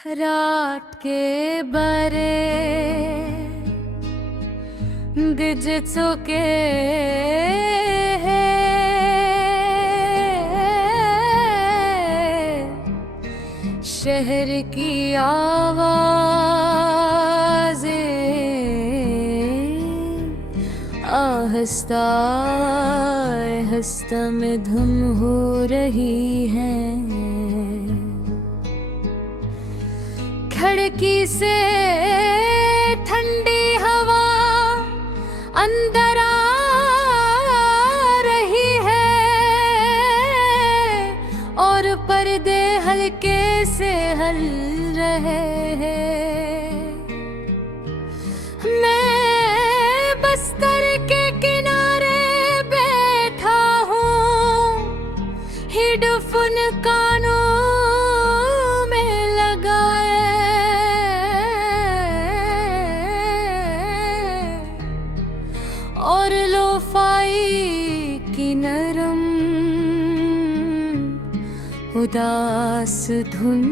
रात के बरे दिजचो के शहर की आवाज़ें आहिस्ता आहिस्ता में धुम हो रही हैं। खिड़की से ठंडी हवा अंदर आ रही है और पर्दे हल्के से हल रहे हैं। मैं बस्तर के किनारे बैठा हूँ, हेडफोन कानों में लगाए, और लोफाई की नरम उदास धुन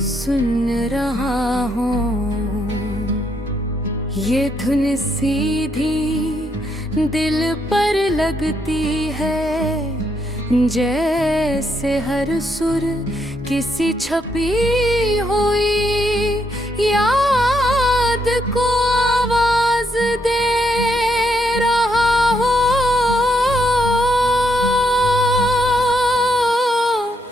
सुन रहा हूँ। ये धुन सीधी दिल पर लगती है, जैसे हर सुर किसी छपी हुई याद को आवाज दे रहा हो।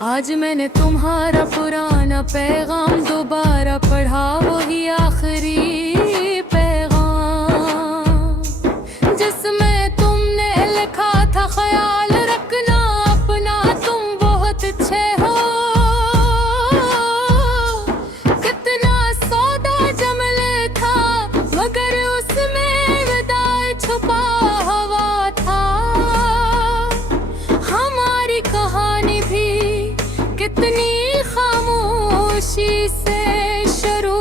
आज मैंने तुम्हारा पुराना पैगाम दोबारा पढ़ा, वही आखिरी पैगाम जिसमें तुमने लिखा था, ख्याल रखना अपना, तुम बहुत अच्छे हो। कितना सौदा जमले था, मगर उसमें विदाई छुपा हुआ था। हमारी कहानी भी कितनी खामोशी से शुरू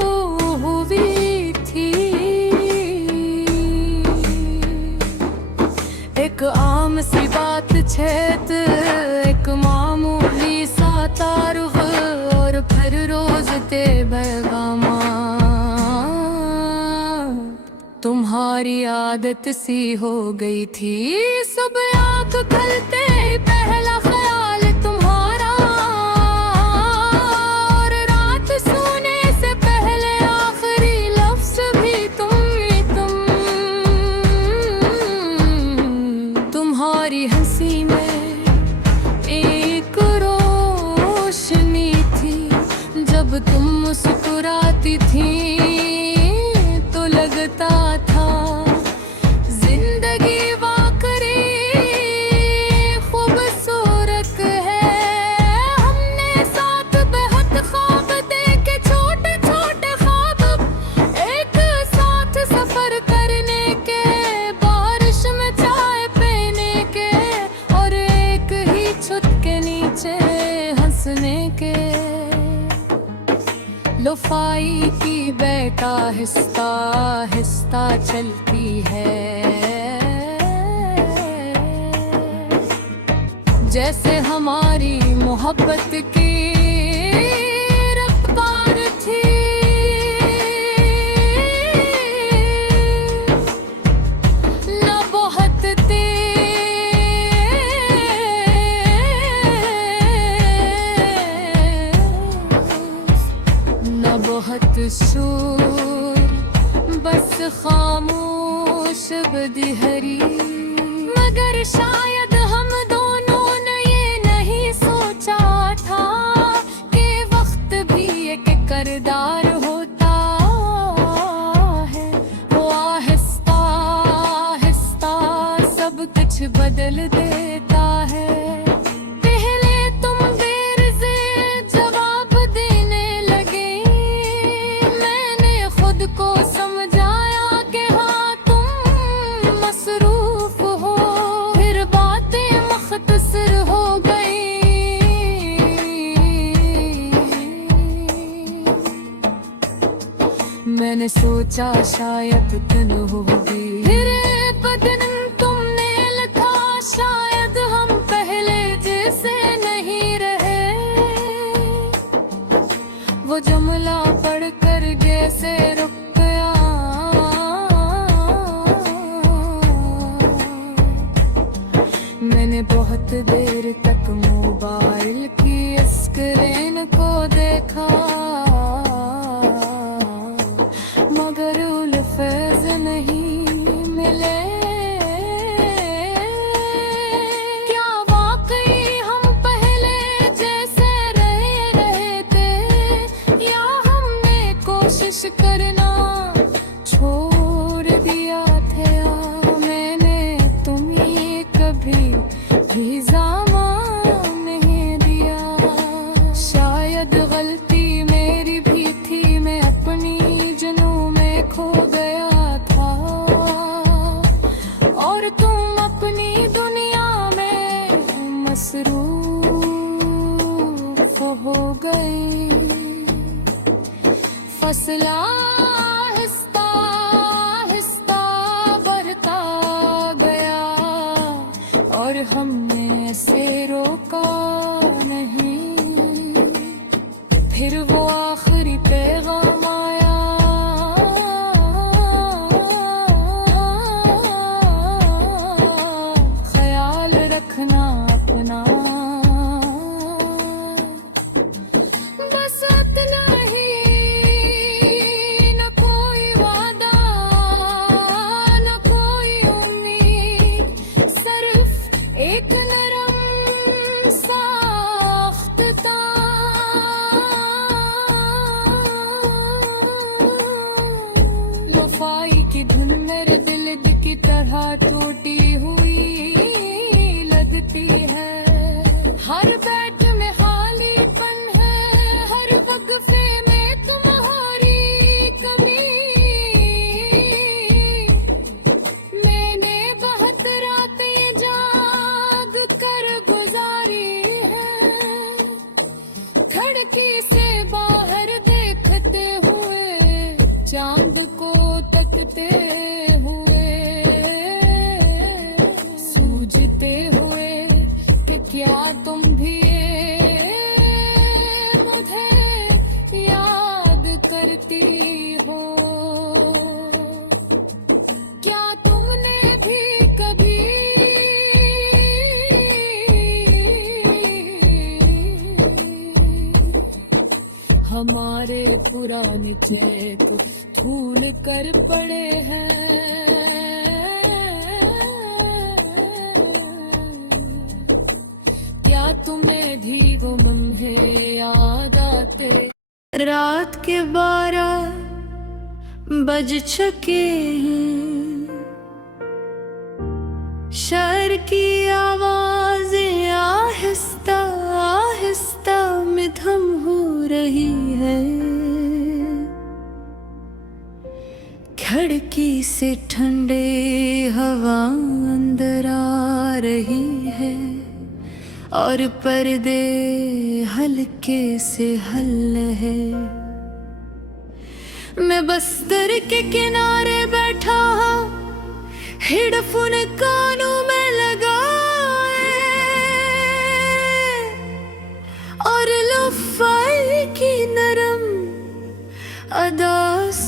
हुई थी। एक आम सी बात छेत, एक मामूली सा तारुफ, और फिर रोज ते पैगामा। तुम्हारी आदत सी हो गई थी, सुबह आँख खुलते ही पहला ख्याल तुम्हारा, और रात सोने से पहले आखिरी लफ्ज भी तुम ही तुम। तुम्हारी हंसी में एक रोशनी थी, जब तुम मुस्कुराती थी तो लगता था जिंदगी वाकई खूबसूरत है। हमने साथ बेहद ख्वाब देखे, छोटे छोटे ख्वाब, एक साथ सफर करने के, बारिश में चाय पीने के, और एक ही छत के नीचे हंसने के। लोफाई की बैठ आहिस्ता आहिस्ता चलती है, जैसे हमारी मोहब्बत की रफ्तार थी। न बहुत तेज, न बहुत शोर, बस खामोश बदिहरी। मगर शायद हम दोनों ने ये नहीं सोचा था कि वक्त भी एक किरदार होता है। वो आहिस्ता आहिस्ता सब कुछ बदल देता है। पहले तुम देर से जवाब देने लगे, मैंने खुद को समझाया कि हाँ तुम मसरूफ हो, फिर बातें मुख्तसर हो गई। मैंने सोचा शायद दिन होगी, फिर बदन तुमने लिखा, शायद हम पहले जैसे नहीं रहे। वो जुमला पढ़कर जैसे रुक गया। मैंने बहुत देर तक मोबाइल की स्क्रीन को देखा, मगर उल्फेज नहीं मिले। क्या वाकई हम पहले जैसे रहे थे, या हमने कोशिश करना छोड़ दिया था? मैंने तुम्हें कभी भी ज़ामान नहीं दिया। शायद गलती मेरी भी थी, मैं अपनी जुनून में खो गया था, और तुम अपनी दुनिया में मसरूफ हो गई। फसला आहिस्ता आहिस्ता बढ़ता गया, और हमने ऐसे रोका नहीं। फिर वो आखिरी पैगाम आया, ख्याल रखना अपना। बस इतना ही, न कोई वादा न कोई उम्मीद, सिर्फ एक नरम साख्तता। लोफाई की धुन मेरे दिल की तरह टूटी हुई लगती है। हर बैठ में खालीपन है, हर वक्फे में तुम्हारी कमी। मैंने बहुत रातें जाग कर गुजारी है, खिड़की से बाहर देखते हुए, चांद को तकते हुए, सूझते हुए कि क्या तुम भी मुझे याद करती हो। क्या तुमने भी कभी हमारे पुराने चेक धूल कर पड़े हैं? क्या तुम्हें भी वो लम्हे याद आते? रात के 12 बज चुके हैं, शहर की आवाजें आहिस्ता आहिस्ता मध्यम हो रही है। खिड़की से ठंडे हवा अंदर आ रही है, और पर्दे हल्के से हल्ले है। मैं बस्तर के किनारे बैठा हूँ, हेडफोन कानों में लगाए, और लोफाई की नरम अदास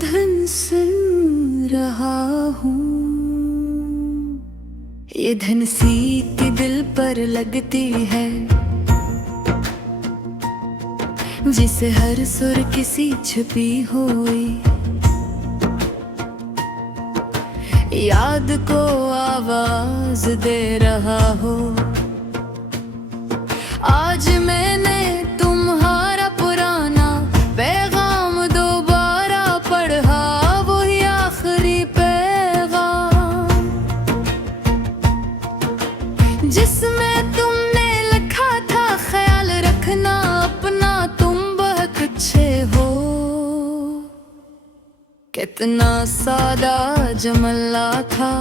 धन सुन रहा हूँ। ये धन सी के दिल पर लगती है, जिसे हर सुर किसी छुपी हुई याद को आवाज दे रहा हो। आज मैंने तुम्हारा पुराना पैगाम दोबारा पढ़ा, वही आखिरी पैगाम जिसमें तुमने लिखा था, ख्याल रखना अपना, तुम बहुत अच्छे हो। कितना सादा जुमला था,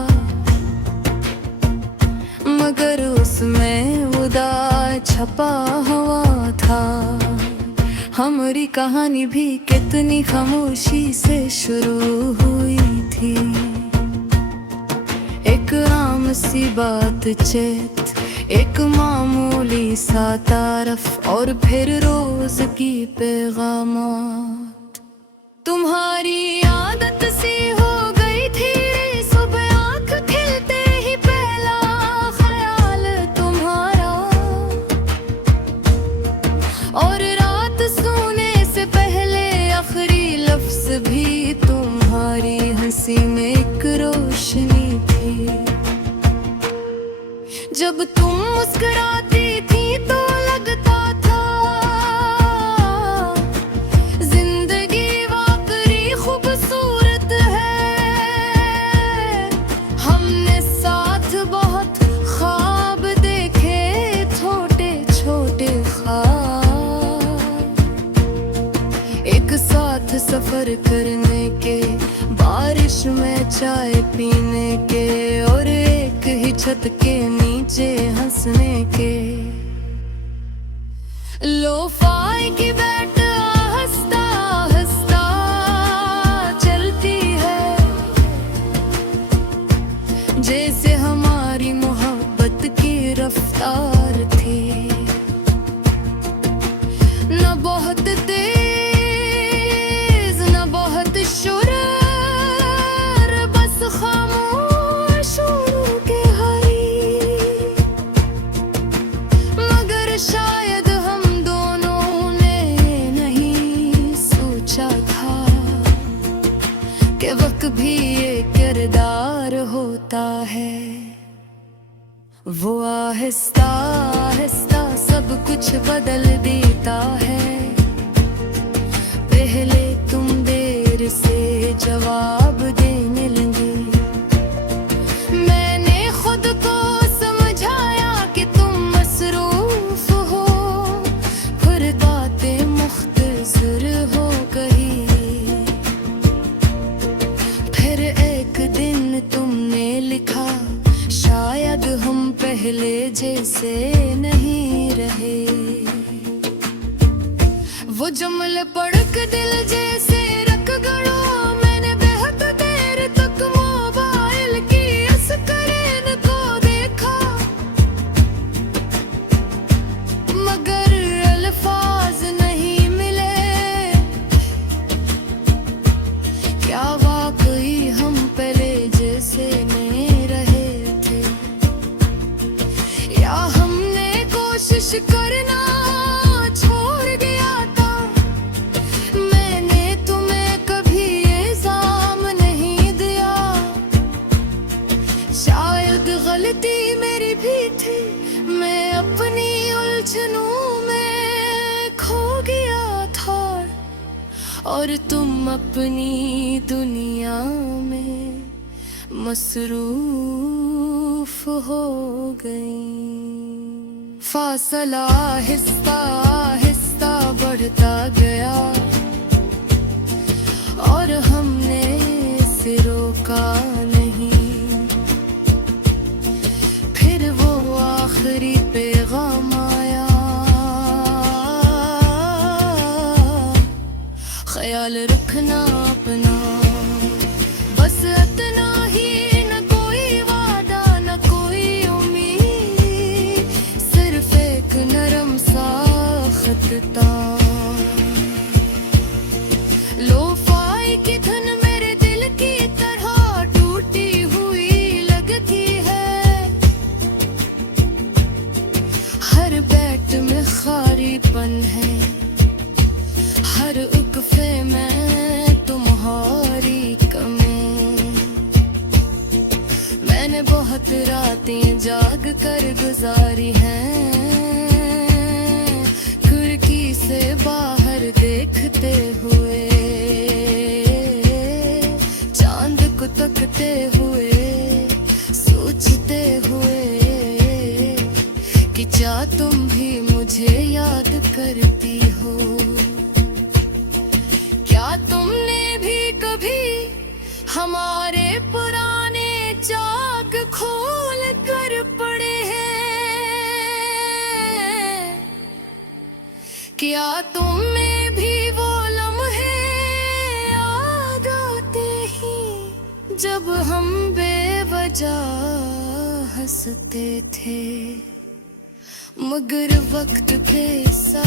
मगर उसमें उदास छपा हुआ था। हमारी कहानी भी कितनी खामोशी से शुरू हुई थी। एक आम सी बातचीत एक मामूली सा तारफ और फिर रोज की पैगामात। तुम्हारी आदत सी हो गई थी सुबह आँख खिलते ही पहला ख्याल तुम्हारा, और रात सोने से पहले आखिरी लफ्ज भी तुम्हारी हंसी में एक रोशनी थी। जब तुम मुस्कुराती थी तो लगता था जिंदगी वाकई खूबसूरत है। हमने साथ बहुत ख्वाब देखे, छोटे छोटे ख्वाब, एक साथ सफर करने के, बारिश में चाय पीने के, और एक ही छत के नीचे हंसने के। लोफाई की बैट हंसता हंसता चलती है, जैसे हमारी मोहब्बत की रफ्तार थी। न बहुत तेज न बहुत शोर, बस खामोश के हरी। मगर शायद हम दोनों ने नहीं सोचा था कि वक्त भी ये किरदार होता है। वो आहिस्ता आहिस्ता सब कुछ बदल देता है। पहले तुम देर से जवाब देने लगी, मैंने खुद को समझाया कि तुम मसरूफ हो, फिर बातें मुख्तसर हो गई। फिर एक दिन तुमने लिखा, शायद हम पहले जैसे नहीं रहे। वो जुमले पढ़ के दिल जैसे रख गड़ो, मैंने बेहद देर तक मोबाइल की स्क्रीन को देखा, मगर अल्फाज नहीं मिले। क्या वाकई हम पहले जैसे नहीं रहे थे, या हमने कोशिश करना छोड़ दिया था। मैंने तुम्हें कभी इल्जाम नहीं दिया, शायद गलती मेरी भी थी। मैं अपनी उलझनों में खो गया था, और तुम अपनी दुनिया में मसरूफ हो गई। फासला आहिस्ता आहिस्ता बढ़ता गया, और हमने इसे रोका नहीं। फिर वो आखिरी पैगाम आया, ख्याल रखना अपना, बस इतना ही, न कोई वादा न कोई उम्मीद, सिर्फ एक नरम सा खत। लोफाई की धुन मेरे दिल की तरह टूटी हुई लगती है। हर बैट में खारीपन है, हर उक्फे में तुम्हारी कमी। मैंने बहुत रातें जाग कर गुजारी हैं, खिड़की से बाहर देखते हुए, चांद को तकते हुए, सोचते हुए कि क्या तुम भी मुझे याद करती हो। क्या तुमने भी कभी हमारे पुराने चाक खोल कर पड़े हैं? क्या तुम्हें भी वो लम्हे याद आते ही जब हम बेवजह हंसते थे? मगर वक्त के साथ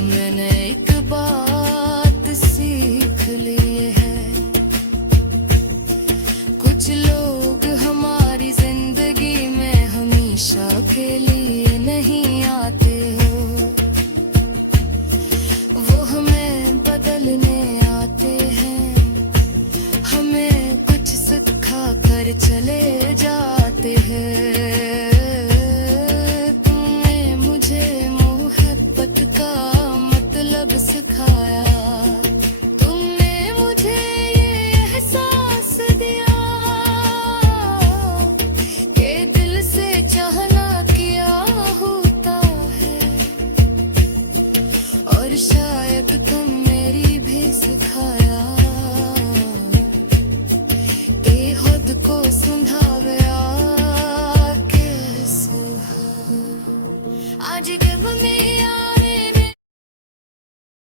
मैंने एक बात सीख ली है, कुछ लोग हमारी जिंदगी में हमेशा के लिए नहीं आते हो, वो हमें बदलने आते हैं, हमें कुछ सिखा कर चले जाते हैं। तुमने मुझे मोहब्बत का मतलब सिखाया, तुमने मुझे ये एहसास दिया कि दिल से चाहना क्या होता है, और शायद तुम मेरी भी सिखाया कि खुद को संभाल